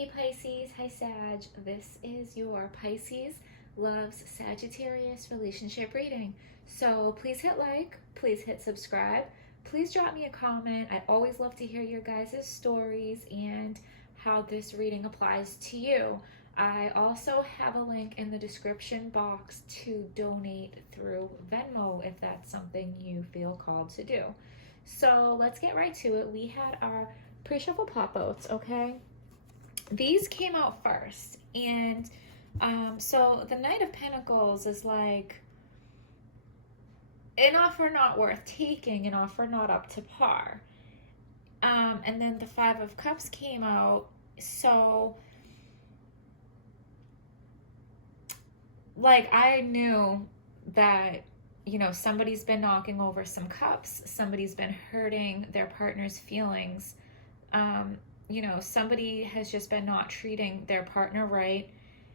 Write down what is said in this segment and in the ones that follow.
Hey Pisces, hi Sag. This is your Pisces loves Sagittarius relationship reading. So please hit like, please hit subscribe, please drop me a comment. I always love to hear your guys' stories and how this reading applies to you. I also have a link in the description box to donate through Venmo if that's something you feel called to do. So let's get right to it. We had our pre-shuffle pop-outs, okay? These came out first, and so the Knight of Pentacles is like an offer not worth taking, an offer not up to par. And then the Five of Cups came out. So like I knew that, somebody's been knocking over some cups, somebody's been hurting their partner's feelings. Somebody has just been not treating their partner right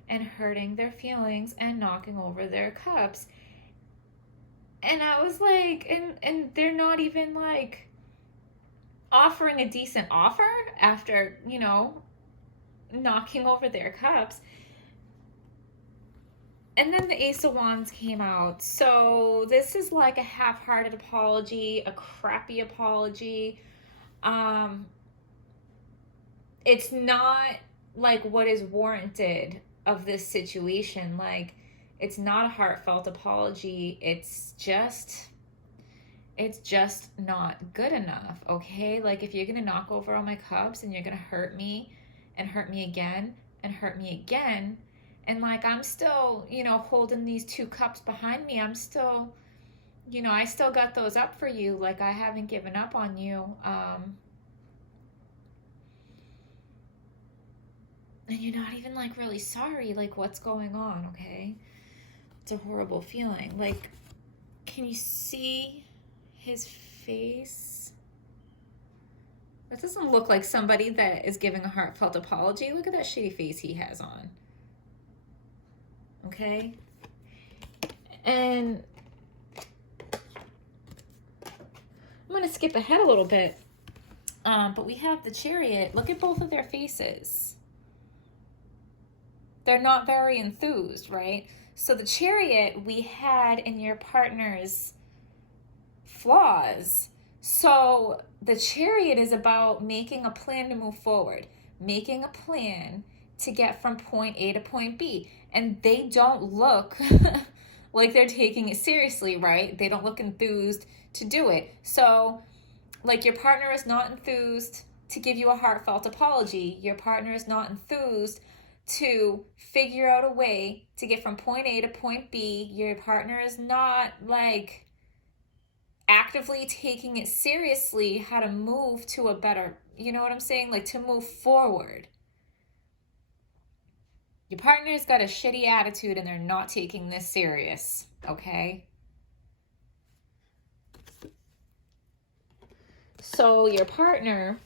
and hurting their feelings and knocking over their cups. And I was like, and they're not even like offering a decent offer after, knocking over their cups. And then the Ace of Wands came out. So this is like a half-hearted apology, a crappy apology. It's not like what is warranted of this situation. Like, it's not a heartfelt apology. It's just not good enough, okay? Like, if you're gonna knock over all my cups and you're gonna hurt me and hurt me again and hurt me again, and like I'm still, holding these two cups behind me, I'm still, I still got those up for you. Like, I haven't given up on you. And you're not even like really sorry. Like, what's going on? Okay, it's a horrible feeling. Like, can you see his face? That doesn't look like somebody that is giving a heartfelt apology. Look at that shitty face he has on. Okay, and I'm gonna skip ahead a little bit, but we have the Chariot. Look at both of their faces. They're not very enthused, right? So the Chariot we had in your partner's flaws. So the Chariot is about making a plan to move forward, making a plan to get from point A to point B. And they don't look like they're taking it seriously, right? They don't look enthused to do it. So, like, your partner is not enthused to give you a heartfelt apology. Your partner is not enthused to figure out a way to get from point A to point B. Your partner is not like actively taking it seriously how to move to a better, you know what I'm saying? Like, to move forward. Your partner's got a shitty attitude and they're not taking this serious, okay? So your partner,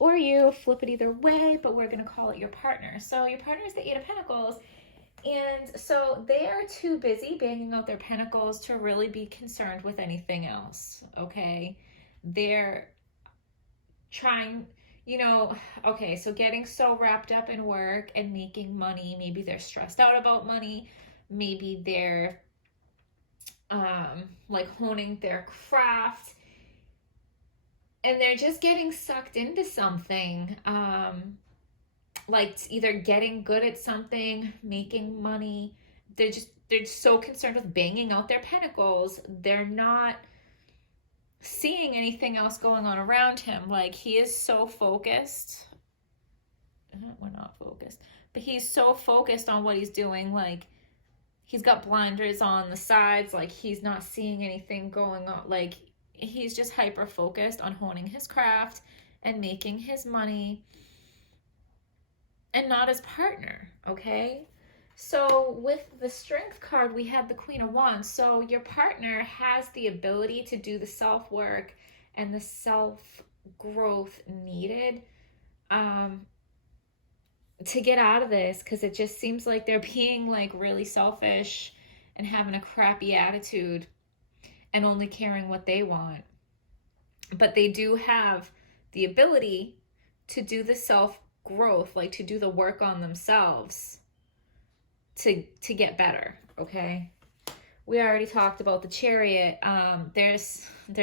or you, flip it either way, but we're going to call it your partner. So your partner is the Eight of Pentacles, and so they are too busy banging out their pentacles to really be concerned with anything else, okay? They're trying, okay, so getting so wrapped up in work and making money. Maybe they're stressed out about money. Maybe they're like honing their craft, and they're just getting sucked into something, like either getting good at something, making money. They're so concerned with banging out their pentacles. They're not seeing anything else going on around him. Like, he is so focused. We're not focused, but he's so focused on what he's doing. Like, he's got blinders on the sides. Like, he's not seeing anything going on. Like, he's just hyper focused on honing his craft and making his money, and not his partner, okay? So with the Strength card, we had the Queen of Wands. So your partner has the ability to do the self-work and the self-growth needed to get out of this, because it just seems like they're being like really selfish and having a crappy attitude and only caring what they want. But they do have the ability to do the growth, like to do the work on themselves to get better, okay? We already talked about the Chariot. They're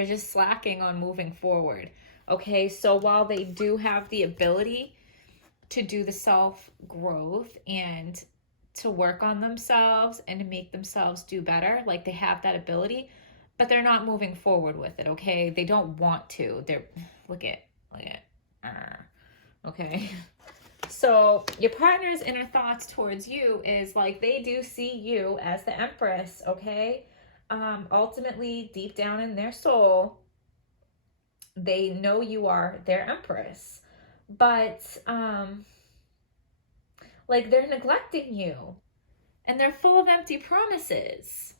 just slacking on moving forward, okay? So while they do have the ability to do the self-growth and to work on themselves and to make themselves do better, like they have that ability, but they're not moving forward with it, okay? They don't want to. Look at, okay? So your partner's inner thoughts towards you is like they do see you as the Empress, okay? Ultimately, deep down in their soul, they know you are their Empress. But, like they're neglecting you. And they're full of empty promises.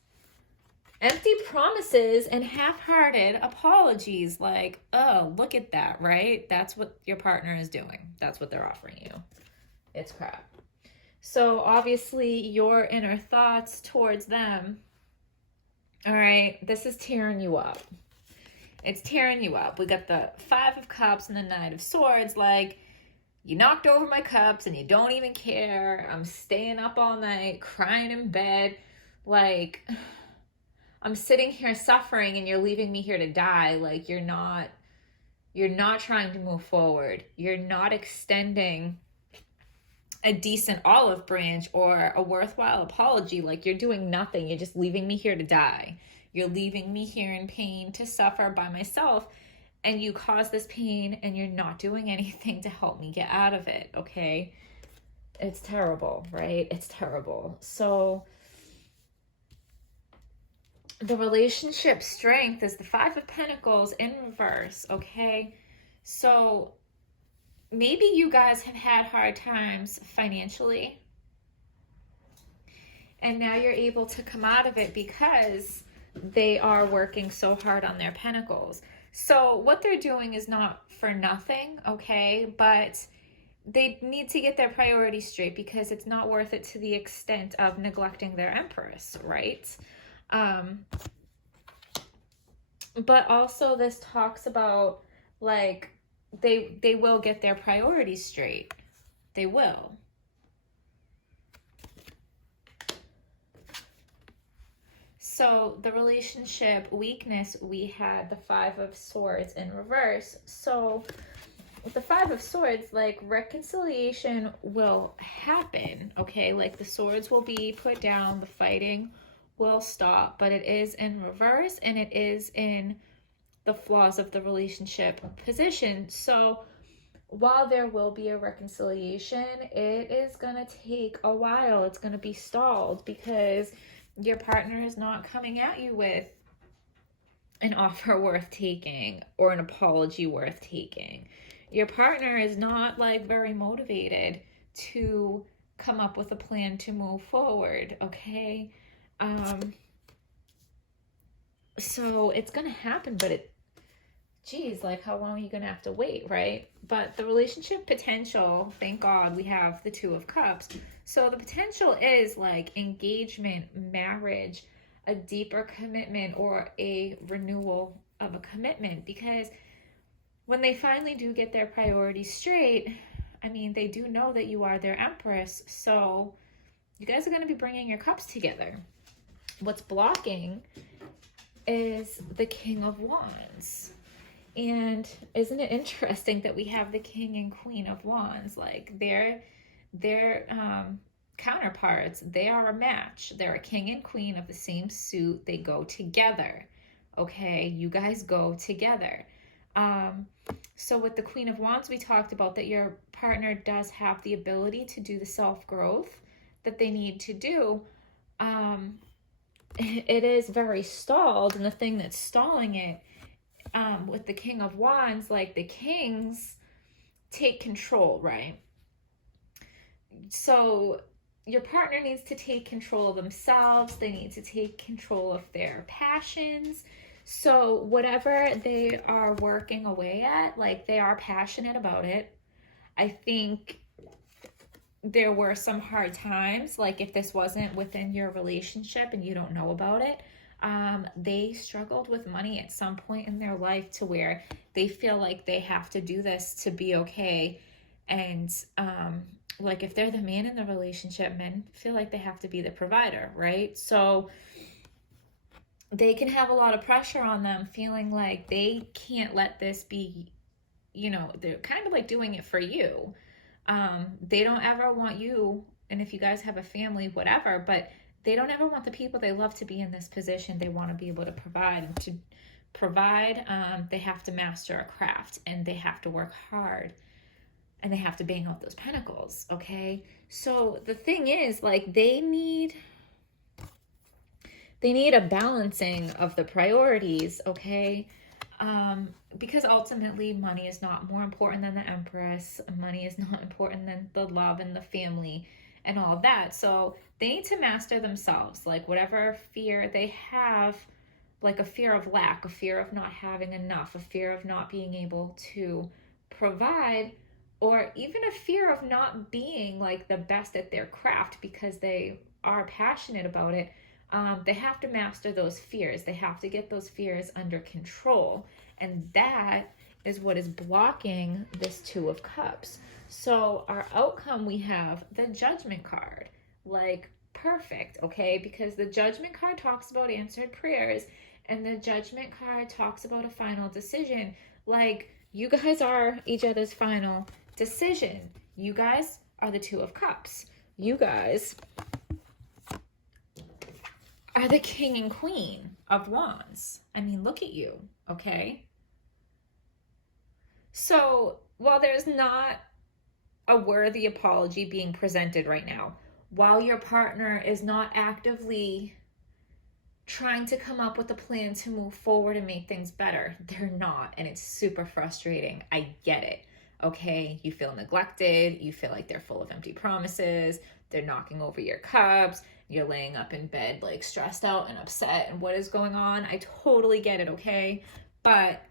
Empty promises and half-hearted apologies, like, oh, look at that, right? That's what your partner is doing. That's what they're offering you. It's crap. So obviously your inner thoughts towards them, all right, this is tearing you up. It's tearing you up. We got the 5 of Cups and the 9 of Swords, like, you knocked over my cups and you don't even care. I'm staying up all night, crying in bed, like, I'm sitting here suffering and you're leaving me here to die. Like, you're not trying to move forward. You're not extending a decent olive branch or a worthwhile apology. Like, you're doing nothing. You're just leaving me here to die. You're leaving me here in pain to suffer by myself. And you cause this pain and you're not doing anything to help me get out of it, okay? It's terrible, right? It's terrible. So the relationship strength is the 5 of Pentacles in reverse, okay? So maybe you guys have had hard times financially, and now you're able to come out of it because they are working so hard on their pentacles. So what they're doing is not for nothing, okay? But they need to get their priorities straight because it's not worth it to the extent of neglecting their Empress, right? But also this talks about, like, they will get their priorities straight. They will. So the relationship weakness, we had the 5 of Swords in reverse. So with the 5 of Swords, like, reconciliation will happen, okay? Like, the swords will be put down, the fighting will stop, but it is in reverse and it is in the flaws of the relationship position. So while there will be a reconciliation, it is going to take a while. It's going to be stalled because your partner is not coming at you with an offer worth taking or an apology worth taking. Your partner is not, like, very motivated to come up with a plan to move forward, okay? So it's going to happen, but geez, like, how long are you going to have to wait, right? But the relationship potential, thank God we have the 2 of Cups. So the potential is, like, engagement, marriage, a deeper commitment, or a renewal of a commitment. Because when they finally do get their priorities straight, I mean, they do know that you are their Empress. So you guys are going to be bringing your cups together. What's blocking is the King of Wands. And isn't it interesting that we have the King and Queen of Wands? Like, they're counterparts. They are a match. They're a king and queen of the same suit. They go together. Okay, you guys go together. So with the Queen of Wands, we talked about that your partner does have the ability to do the self-growth that they need to do. It is very stalled, and the thing that's stalling it, with the King of Wands, like, the kings take control, right? So your partner needs to take control of themselves. They need to take control of their passions. So whatever they are working away at, like, they are passionate about it. I think there were some hard times, like, if this wasn't within your relationship and you don't know about it, they struggled with money at some point in their life to where they feel like they have to do this to be okay. And like if they're the man in the relationship, men feel like they have to be the provider, right? So they can have a lot of pressure on them, feeling like they can't let this be, they're kind of like doing it for you. They don't ever want you, and if you guys have a family, whatever, but they don't ever want the people they love to be in this position. They want to be able to provide. And to provide, they have to master a craft, and they have to work hard, and they have to bang out those pentacles, okay? So the thing is, like, they need a balancing of the priorities, okay? Because ultimately money is not more important than the Empress. Money is not important than the love and the family and all of that. So they need to master themselves, like whatever fear they have, like a fear of lack, a fear of not having enough, a fear of not being able to provide, or even a fear of not being like the best at their craft because they are passionate about it. They have to master those fears. They have to get those fears under control. And that is what is blocking this Two of Cups. So our outcome, we have the Judgment card. Like, perfect, okay? Because the Judgment card talks about answered prayers, and the Judgment card talks about a final decision. Like, you guys are each other's final decision. You guys are the Two of Cups. You guys are the King and Queen of Wands. I mean, look at you, okay? So while there's not a worthy apology being presented right now, while your partner is not actively trying to come up with a plan to move forward and make things better, they're not, and it's super frustrating. I get it, okay? You feel neglected. You feel like they're full of empty promises. They're knocking over your cups. You're laying up in bed like stressed out and upset and what is going on. I totally get it, okay? But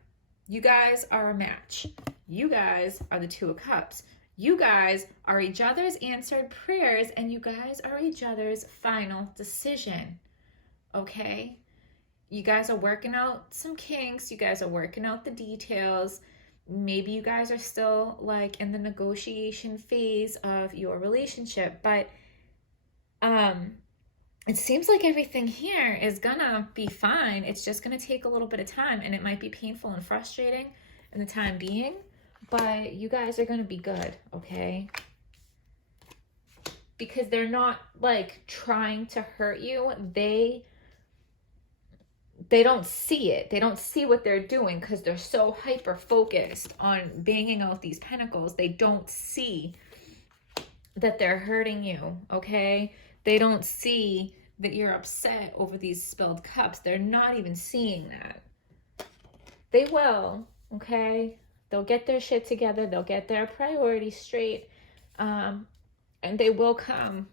you guys are a match. You guys are the Two of Cups. You guys are each other's answered prayers, and you guys are each other's final decision, okay? You guys are working out some kinks. You guys are working out the details. Maybe you guys are still like in the negotiation phase of your relationship, but it seems like everything here is gonna be fine. It's just gonna take a little bit of time, and it might be painful and frustrating in the time being, but you guys are gonna be good, okay? Because they're not like trying to hurt you. They don't see it. They don't see what they're doing because they're so hyper focused on banging out these pentacles. They don't see that they're hurting you, okay? They don't see that you're upset over these spilled cups. They're not even seeing that. They will, okay? They'll get their shit together. They'll get their priorities straight. And they will come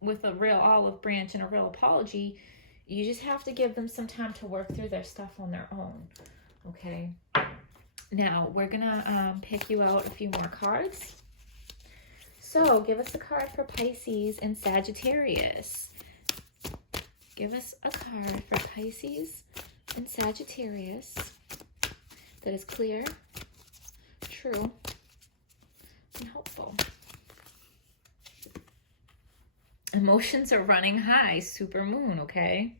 with a real olive branch and a real apology. You just have to give them some time to work through their stuff on their own, okay? Now, we're gonna pick you out a few more cards. So, give us a card for Pisces and Sagittarius. Give us a card for Pisces and Sagittarius that is clear, true, and hopeful. Emotions are running high, super moon, okay?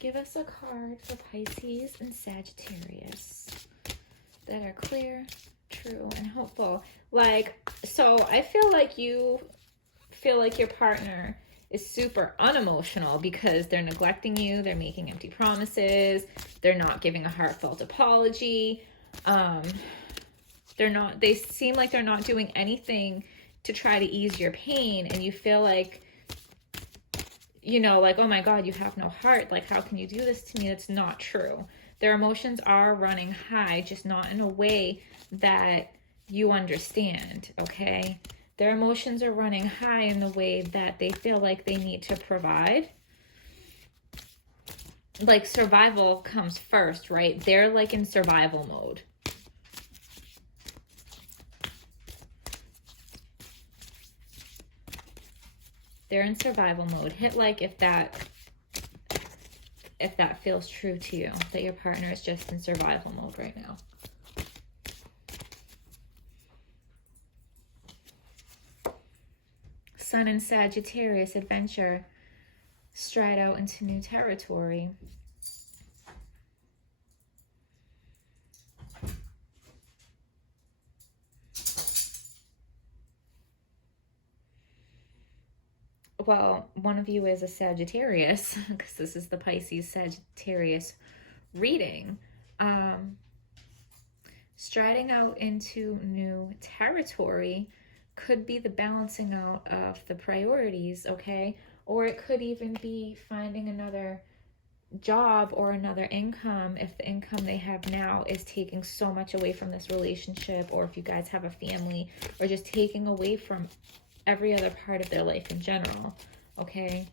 Give us a card for Pisces and Sagittarius that are clear, true, and hopeful. Like, so I feel like you feel like your partner is super unemotional because they're neglecting you, they're making empty promises, they're not giving a heartfelt apology, they seem like they're not doing anything to try to ease your pain, and you feel like, like, oh my God, you have no heart, like, how can you do this to me? That's not true. Their emotions are running high, just not in a way that you understand, okay? Their emotions are running high in the way that they feel like they need to provide. Like, survival comes first, right? They're like in survival mode. They're in survival mode. Hit like if that feels true to you, that your partner is just in survival mode right now. Sun in Sagittarius, adventure, stride out into new territory. Well, one of you is a Sagittarius, because this is the Pisces Sagittarius reading. Striding out into new territory could be the balancing out of the priorities, okay? Or it could even be finding another job or another income if the income they have now is taking so much away from this relationship, or if you guys have a family, or just taking away from every other part of their life in general, okay?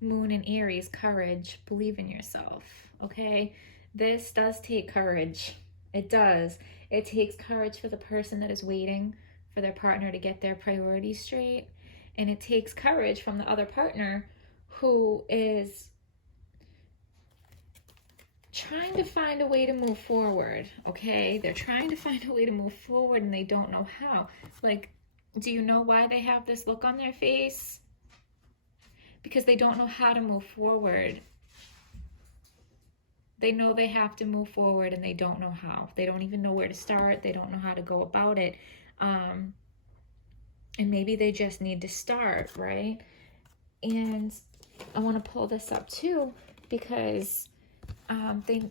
Moon in Aries, courage, believe in yourself, okay? This does take courage. It does. It takes courage for the person that is waiting for their partner to get their priorities straight. And it takes courage from the other partner who is trying to find a way to move forward, okay? They're trying to find a way to move forward and they don't know how. Like, do you know why they have this look on their face? Because they don't know how to move forward. They know they have to move forward and they don't know how. They don't even know where to start. They don't know how to go about it. And maybe they just need to start, right? And I want to pull this up too, because they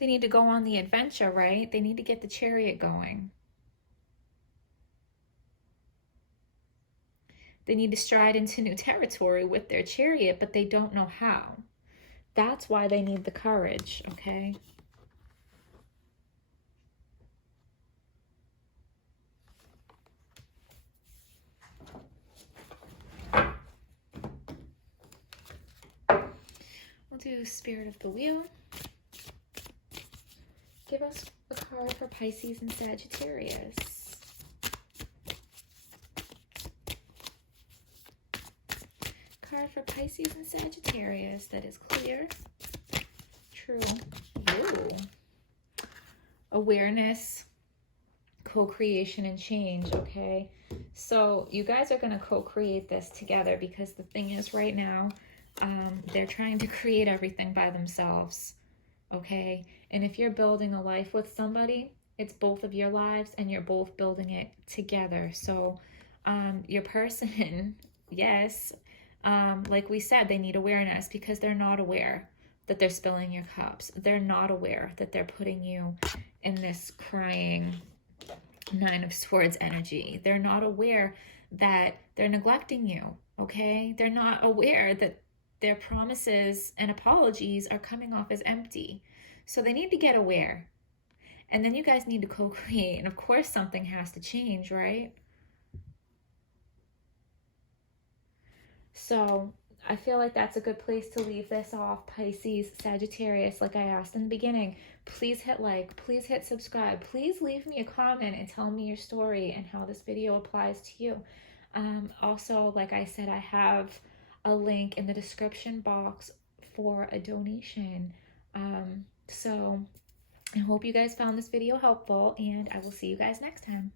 need to go on the adventure, right? They need to get the chariot going. They need to stride into new territory with their chariot, but they don't know how. That's why they need the courage, okay? We'll do Spirit of the Wheel. Give us a card for Pisces and Sagittarius. Card for Pisces and Sagittarius that is clear, true. Ooh. Awareness, co-creation, and change, okay? So you guys are going to co-create this together, because the thing is right now, they're trying to create everything by themselves, okay? And if you're building a life with somebody, it's both of your lives and you're both building it together. So your person, yes, like we said, they need awareness, because they're not aware that they're spilling your cups. They're not aware that they're putting you in this crying Nine of Swords energy. They're not aware that they're neglecting you, okay? They're not aware that their promises and apologies are coming off as empty. So they need to get aware. And then you guys need to co-create. And of course something has to change, right? So I feel like that's a good place to leave this off. Pisces, Sagittarius, like I asked in the beginning, please hit like, please hit subscribe, please leave me a comment and tell me your story and how this video applies to you. Also, like I said, I have a link in the description box for a donation. So I hope you guys found this video helpful, and I will see you guys next time.